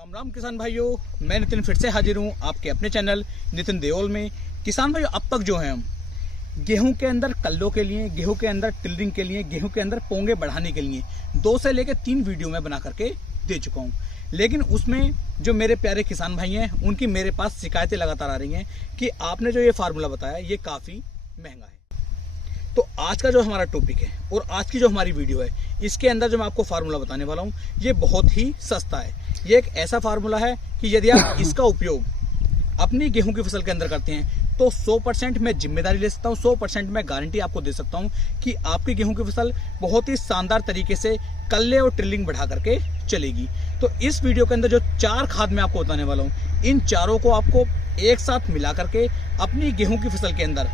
राम राम किसान भाइयों, मैं नितिन फिर से हाजिर हूँ आपके अपने चैनल नितिन देओल में। किसान भाइयों, अब तक जो है हम गेहूं के अंदर कल्लों के लिए, गेहूं के अंदर टिलरिंग के लिए, गेहूं के अंदर पोंगे बढ़ाने के लिए 2 से लेकर 3 वीडियो में बना करके दे चुका हूँ। लेकिन उसमें जो मेरे प्यारे किसान भाई हैं उनकी मेरे पास शिकायतें लगातार आ रही हैं कि आपने जो ये फार्मूला बताया ये काफ़ी महंगा है। तो आज का जो हमारा टॉपिक है और आज की जो हमारी वीडियो है, इसके अंदर जो मैं आपको फार्मूला बताने वाला हूँ ये बहुत ही सस्ता है। ये एक ऐसा फार्मूला है कि यदि आप इसका उपयोग अपनी गेहूं की फसल के अंदर करते हैं तो 100% मैं जिम्मेदारी ले सकता हूँ, 100% मैं गारंटी आपको दे सकता हूँ कि आपकी गेहूं की फसल बहुत ही शानदार तरीके से कल्ले और ट्रिलिंग बढ़ा करके चलेगी। तो इस वीडियो के अंदर जो 4 खाद मैं आपको बताने वाला हूँ, इन चारों को आपको एक साथ मिला करके अपनी गेहूं की फसल के अंदर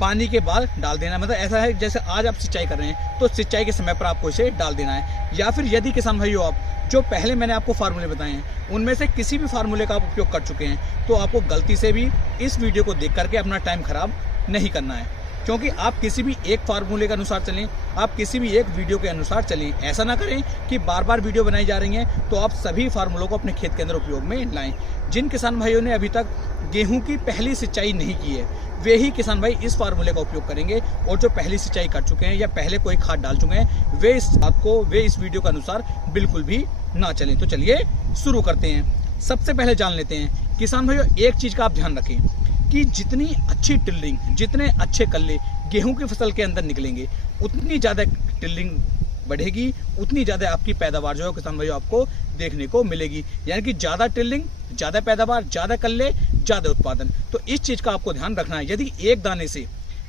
पानी के बाद डाल देना है। मतलब ऐसा है जैसे आज आप सिंचाई कर रहे हैं तो सिंचाई के समय पर आपको इसे डाल देना है। या फिर यदि किसान भाइयों आप जो पहले मैंने आपको फार्मूले बताए हैं उनमें से किसी भी फार्मूले का आप उपयोग कर चुके हैं तो आपको गलती से भी इस वीडियो को देख करके अपना टाइम खराब नहीं करना है, क्योंकि आप किसी भी एक फार्मूले के अनुसार चलें, आप किसी भी एक वीडियो के अनुसार चलें। ऐसा ना करें कि बार बार वीडियो बनाई जा रही हैं तो आप सभी फार्मूलों को अपने खेत के अंदर उपयोग में लाएं। जिन किसान भाइयों ने अभी तक गेहूं की पहली सिंचाई नहीं की है वे ही किसान भाई इस फार्मूले का उपयोग करेंगे, और जो पहली सिंचाई कर चुके हैं या पहले कोई खाद डाल चुके हैं वे इस वीडियो के अनुसार बिल्कुल भी ना चलें। तो चलिए शुरू करते हैं। सबसे पहले जान लेते हैं किसान भाइयों, एक चीज का आप ध्यान रखें कि जितनी अच्छी टिलरिंग, जितने अच्छे कल्ले गेहूं की फसल के अंदर निकलेंगे उतनी ज़्यादा टिलरिंग बढ़ेगी, उतनी ज़्यादा आपकी पैदावार जो है किसान भाइयों आपको देखने को मिलेगी। यानी कि ज़्यादा टिलरिंग, ज़्यादा पैदावार, ज़्यादा कल्ले, ज़्यादा उत्पादन। तो इस चीज़ का आपको ध्यान रखना है। यदि एक दाने से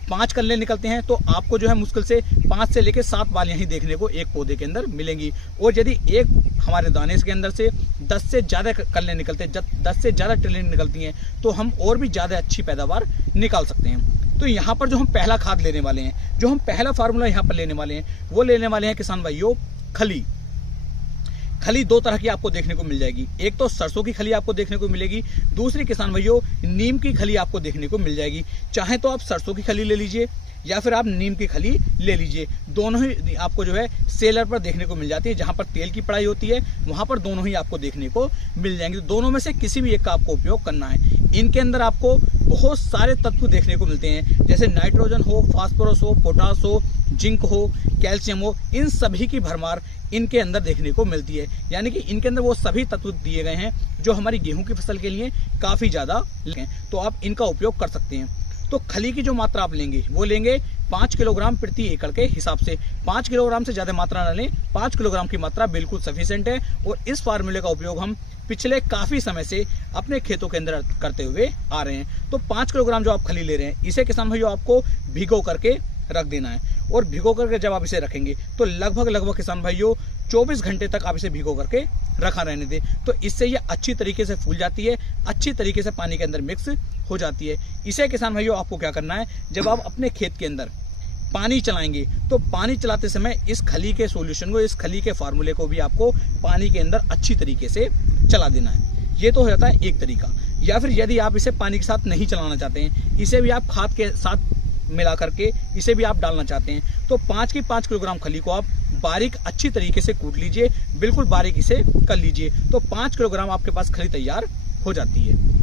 5 कल्ले निकलते हैं तो आपको जो है मुश्किल से 5 से लेकर 7 बालियां ही देखने को एक पौधे के अंदर मिलेंगी। और यदि एक हमारे दाने के अंदर से 10 से ज़्यादा कल्ले निकलते हैं, 10 से ज़्यादा टिलरिंग निकलती हैं तो हम और भी ज़्यादा अच्छी पैदावार निकाल सकते हैं। तो यहाँ पर जो हम पहला खाद लेने वाले हैं, जो हम पहला फार्मूला यहाँ पर लेने वाले हैं वो लेने वाले हैं किसान भाइयों खली। खली 2 तरह की आपको देखने को मिल जाएगी। एक तो सरसों की खली आपको देखने को मिलेगी, दूसरी किसान भाइयों नीम की खली आपको देखने को मिल जाएगी। चाहे तो आप सरसों की खली ले लीजिए या फिर आप नीम की खली ले लीजिए, दोनों ही आपको जो है सेलर पर देखने को मिल जाती है। जहां पर तेल की पढ़ाई होती है वहां पर दोनों ही आपको देखने को मिल जाएंगे। तो दोनों में से किसी भी एक का आपको उपयोग करना है। इनके अंदर आपको बहुत सारे तत्व देखने को मिलते हैं, जैसे नाइट्रोजन हो, फास्फोरस हो, पोटास हो, जिंक हो, कैल्शियम हो, इन सभी की भरमार इनके अंदर देखने को मिलती है। यानी कि इनके अंदर वो सभी तत्व दिए गए हैं जो हमारी गेहूं की फसल के लिए काफी ज्यादा हैं, तो आप इनका उपयोग कर सकते हैं। तो खली की जो मात्रा आप लेंगे वो लेंगे 5 किलोग्राम प्रति एकड़ के हिसाब से। 5 किलोग्राम से ज्यादा मात्रा ना लें, 5 किलोग्राम की मात्रा बिल्कुल सफिशिएंट है। और इस फार्मूले का उपयोग हम पिछले काफी समय से अपने खेतों के अंदर करते हुए आ रहे हैं। तो 5 किलोग्राम जो आप खली ले रहे हैं इसे किसान भाइयों आपको भिगो करके रख देना है। और भिगो करके जब आप इसे रखेंगे तो लगभग किसान भाइयों 24 घंटे तक आप इसे भिगो करके रखा रहने दें। तो इससे ये अच्छी तरीके से फूल जाती है, अच्छी तरीके से पानी के अंदर मिक्स हो जाती है। इसे किसान भाइयों आपको क्या करना है, जब आप अपने खेत के अंदर पानी चलाएंगे तो पानी चलाते समय इस खली के सॉल्यूशन को, इस खली के फार्मूले को भी आपको पानी के अंदर अच्छी तरीके से चला देना है। ये तो हो जाता है एक तरीका। या फिर यदि आप इसे पानी के साथ नहीं चलाना चाहते हैं, इसे भी आप खाद के साथ मिला करके इसे भी आप डालना चाहते हैं, तो 5 किलोग्राम खली को आप बारीक अच्छी तरीके से कूट लीजिए, बिल्कुल बारीक इसे कर लीजिए। तो 5 किलोग्राम आपके पास खली तैयार हो जाती है।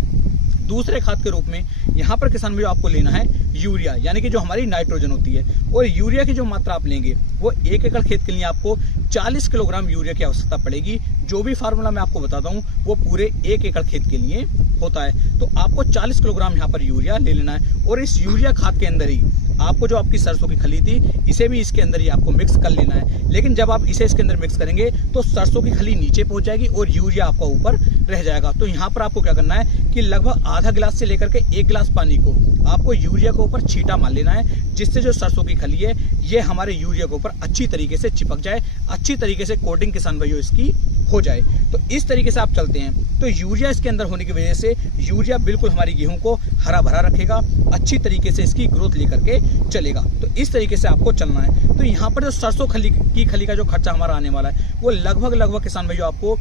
दूसरे खाद के रूप में यहाँ पर किसान भाइयों आपको लेना है यूरिया, यानी कि जो हमारी नाइट्रोजन होती है। और यूरिया की जो मात्रा आप लेंगे वो 1 एकड़ खेत के लिए आपको 40 किलोग्राम यूरिया की आवश्यकता पड़ेगी। जो भी फार्मूला मैं आपको बताता हूँ वो पूरे 1 एकड़ खेत के लिए होता है। तो आपको 40 किलोग्राम यहाँ पर यूरिया ले लेना है। और इस यूरिया खाद के अंदर ही आपको जो आपकी सरसों की खली थी इसे भी इसके अंदर ही आपको मिक्स कर लेना है। लेकिन जब आप इसे इसके अंदर मिक्स करेंगे तो सरसों की खली नीचे पहुंच जाएगी और यूरिया आपका ऊपर रह जाएगा। तो यहाँ पर आपको क्या करना है कि लगभग आधा गिलास से लेकर के 1 गिलास पानी को आपको यूरिया के ऊपर छींटा मार लेना है, जिससे जो सरसों की खली है ये हमारे यूरिया के ऊपर अच्छी तरीके से चिपक जाए, अच्छी तरीके से कोटिंग किसान भाइयों इसकी हो जाए। तो इस तरीके से आप चलते हैं तो यूरिया इसके अंदर होने की वजह से यूरिया बिल्कुल हमारी गेहूं को हरा भरा रखेगा, अच्छी तरीके से इसकी ग्रोथ लेकर के चलेगा। तो इस तरीके से आपको चलना है। तो यहाँ पर जो सरसों की खली का जो खर्चा हमारा आने वाला है वो लगभग किसान भाइयों आपको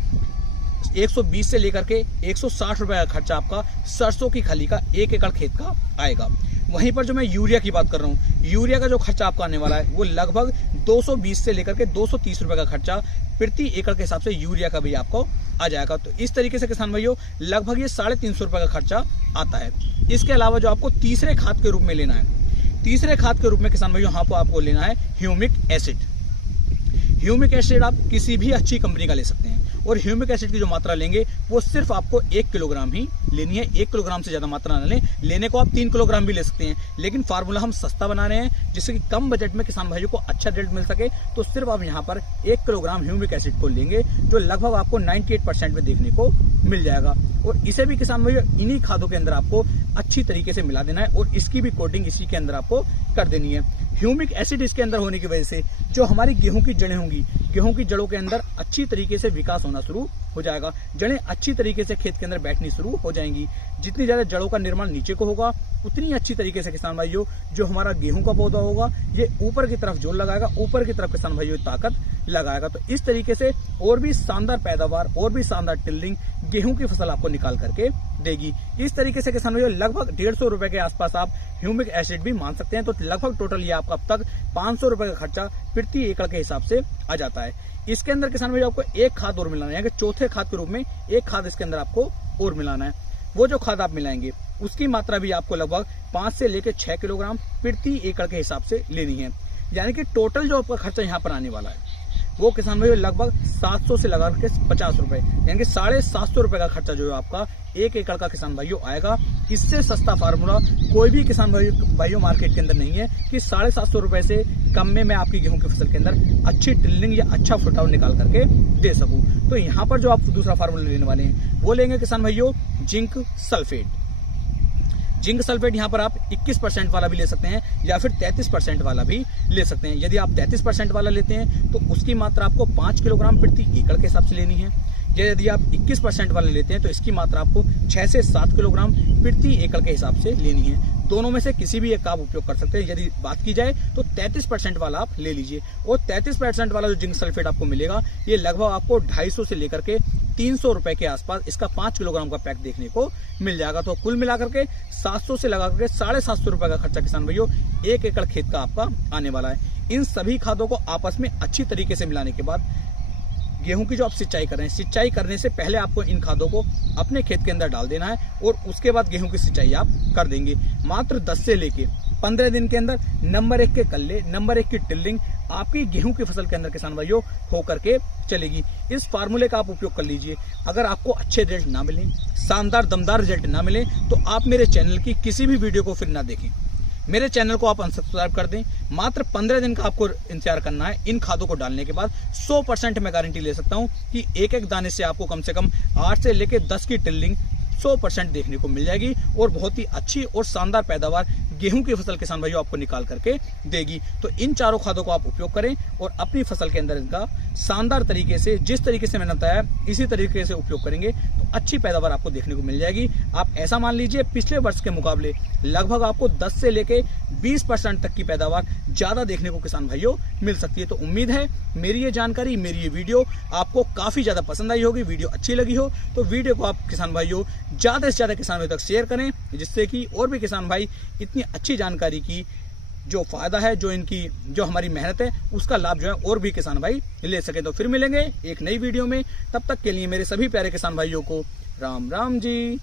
120 से लेकर के 160 रुपए का खर्चा आपका सरसों की खली का 1 एकड़ खेत का आएगा। वहीं पर जो मैं यूरिया की बात कर रहा हूँ, यूरिया का जो खर्चा आपका आने वाला है वो लगभग 220 से लेकर के 230 रुपए का खर्चा प्रति एकड़ के हिसाब से यूरिया का भी आपको आ जाएगा। तो इस तरीके से किसान भाइयों लगभग ये 350 रुपए का खर्चा आता है। इसके अलावा जो आपको तीसरे खाद के रूप में लेना है, तीसरे खाद के रूप में किसान भाइयों यहाँ पर आपको लेना है ह्यूमिक एसिड। ह्यूमिक एसिड आप किसी भी अच्छी कंपनी का ले सकते हैं और ह्यूमिक एसिड की जो मात्रा लेंगे वो सिर्फ आपको 1 किलोग्राम ही लेनी है। 1 किलोग्राम से ज्यादा मात्रा ना लें, लेने को आप 3 किलोग्राम भी ले सकते हैं, लेकिन फार्मूला हम सस्ता बना रहे हैं जिससे कि कम बजट में किसान भाइयों को अच्छा रिजल्ट मिल सके। तो सिर्फ आप यहाँ पर 1 किलोग्राम ह्यूमिक एसिड को लेंगे जो लगभग आपको 98% में देखने को मिल जाएगा। और इसे भी किसान भाइयों इन्हीं खादों के अंदर आपको अच्छी तरीके से मिला देना है और इसकी भी कोटिंग इसी के अंदर आपको कर देनी है। ह्यूमिक एसिड इसके अंदर होने की वजह से जो हमारी गेहूं की जड़ें होंगी, गेहूं की जड़ों के अंदर अच्छी तरीके से विकास होना शुरू हो जाएगा। जड़ें अच्छी तरीके से खेत के अंदर बैठनी शुरू हो जाएंगी। जितनी ज्यादा जड़ों का निर्माण नीचे को होगा उतनी अच्छी तरीके से किसान भाइयों जो हमारा गेहूं का पौधा होगा ये ऊपर की तरफ जोर लगाएगा, ऊपर की तरफ किसान भाइयों ताकत लगाएगा। तो इस तरीके से और भी शानदार पैदावार और भी शानदार टिल्डिंग गेहूं की फसल आपको निकाल करके देगी। इस तरीके से किसान भाइयों लगभग 150 रुपए के आसपास आप ह्यूमिक एसिड भी मान सकते हैं। तो लगभग टोटल ये आपका अब तक 500 रुपए का खर्चा प्रति एकड़ के हिसाब से आ जाता है। इसके अंदर किसान भाइयों आपको एक खाद और मिलाना है, चौथे खाद के रूप में एक खाद इसके अंदर आपको और मिलाना है। वो जो खाद आप मिलाएंगे उसकी मात्रा भी आपको लगभग 5 से लेकर 6 किलोग्राम प्रति एकड़ के हिसाब से लेनी है। यानी कि टोटल जो आपका खर्चा यहाँ पर आने वाला है वो किसान भाइयों लगभग 700 से लगा के 50 रुपए, यानी कि 750 रुपए का खर्चा जो है आपका 1 एकड़ का किसान भाइयों आएगा। इससे सस्ता फार्मूला कोई भी किसान भाइयों मार्केट के अंदर नहीं है कि 750 रुपए से कम में मैं आपकी गेहूं की फसल के अंदर अच्छी टिल्डिंग या अच्छा फुटाव निकाल करके दे सकूं। तो यहाँ पर जो आप दूसरा फार्मूला लेने वाले हैं वो लेंगे किसान भाइयों जिंक सल्फेट। जिंक सल्फेट यहाँ पर आप 21% वाला भी ले सकते हैं या फिर 33% वाला भी ले सकते हैं। यदि आप 33% वाला लेते हैं तो उसकी मात्रा आपको 5 किलोग्राम प्रति एकड़ के हिसाब से लेनी है। यदि आप 21% वाले लेते हैं तो इसकी मात्रा आपको 6 से 7 किलोग्राम प्रति एकड़ के हिसाब से लेनी है। दोनों में से किसी भी एक का आप उपयोग कर सकते हैं। यदि बात की जाए तो 33% वाला आप ले लीजिए और 33% वाला जो जिंक सल्फेट आपको मिलेगा ये लगभग आपको 250 से लेकर के 300 रुपए के आसपास इसका 5 किलोग्राम का पैक देखने को मिल जाएगा। तो कुल मिलाकर के 700 से लगा करके 750 रुपए का खर्चा किसान भाइयों 1 एकड़ खेत का आपका आने वाला है। इन सभी खादों को आपस में अच्छी तरीके से मिलाने के बाद गेहूं की जो आप सिंचाई कर रहे हैं, सिंचाई करने से पहले आपको इन खादों को अपने खेत के अंदर डाल देना है और उसके बाद गेहूं की सिंचाई आप कर देंगे। मात्र 10 से लेके 15 दिन के अंदर नंबर 1 के कल्ले, नंबर 1 की टिल्डिंग आपकी गेहूं की फसल के अंदर किसान भाइयों होकर के चलेगी। इस फार्मूले का आप उपयोग कर लीजिए। अगर आपको अच्छे रिजल्ट ना मिले, शानदार दमदार रिजल्ट ना मिले तो आप मेरे चैनल की किसी भी वीडियो को फिर ना देखें। मेरे चैनल को आप अनसब्सक्राइब कर दें। मात्र 15 दिन का आपको इंतजार करना है। इन खादों को डालने के बाद 100% मैं गारंटी ले सकता हूं कि एक एक दाने से आपको कम से कम 8 से लेकर 10 की टिल्डिंग 100% देखने को मिल जाएगी और बहुत ही अच्छी और शानदार पैदावार गेहूं की फसल किसान भाइयों आपको निकाल करके देगी। तो इन चारों खादों को आप उपयोग करें और अपनी फसल के अंदर इनका शानदार तरीके से, जिस तरीके से मैंने बताया इसी तरीके से उपयोग करेंगे तो अच्छी पैदावार आपको देखने को मिल जाएगी। आप ऐसा मान लीजिए पिछले वर्ष के मुकाबले लगभग आपको 10 से लेके 20% तक की पैदावार ज्यादा देखने को किसान भाइयों मिल सकती है। तो उम्मीद है मेरी ये जानकारी, मेरी ये वीडियो आपको काफी ज्यादा पसंद आई होगी। वीडियो अच्छी लगी हो तो वीडियो को आप किसान भाइयों ज्यादा से ज्यादा किसान भाइयों तक शेयर करें, जिससे कि और भी किसान भाई इतनी अच्छी जानकारी की जो फायदा है, जो इनकी जो हमारी मेहनत है उसका लाभ जो है और भी किसान भाई ले सके। तो फिर मिलेंगे एक नई वीडियो में। तब तक के लिए मेरे सभी प्यारे किसान भाइयों को राम राम जी।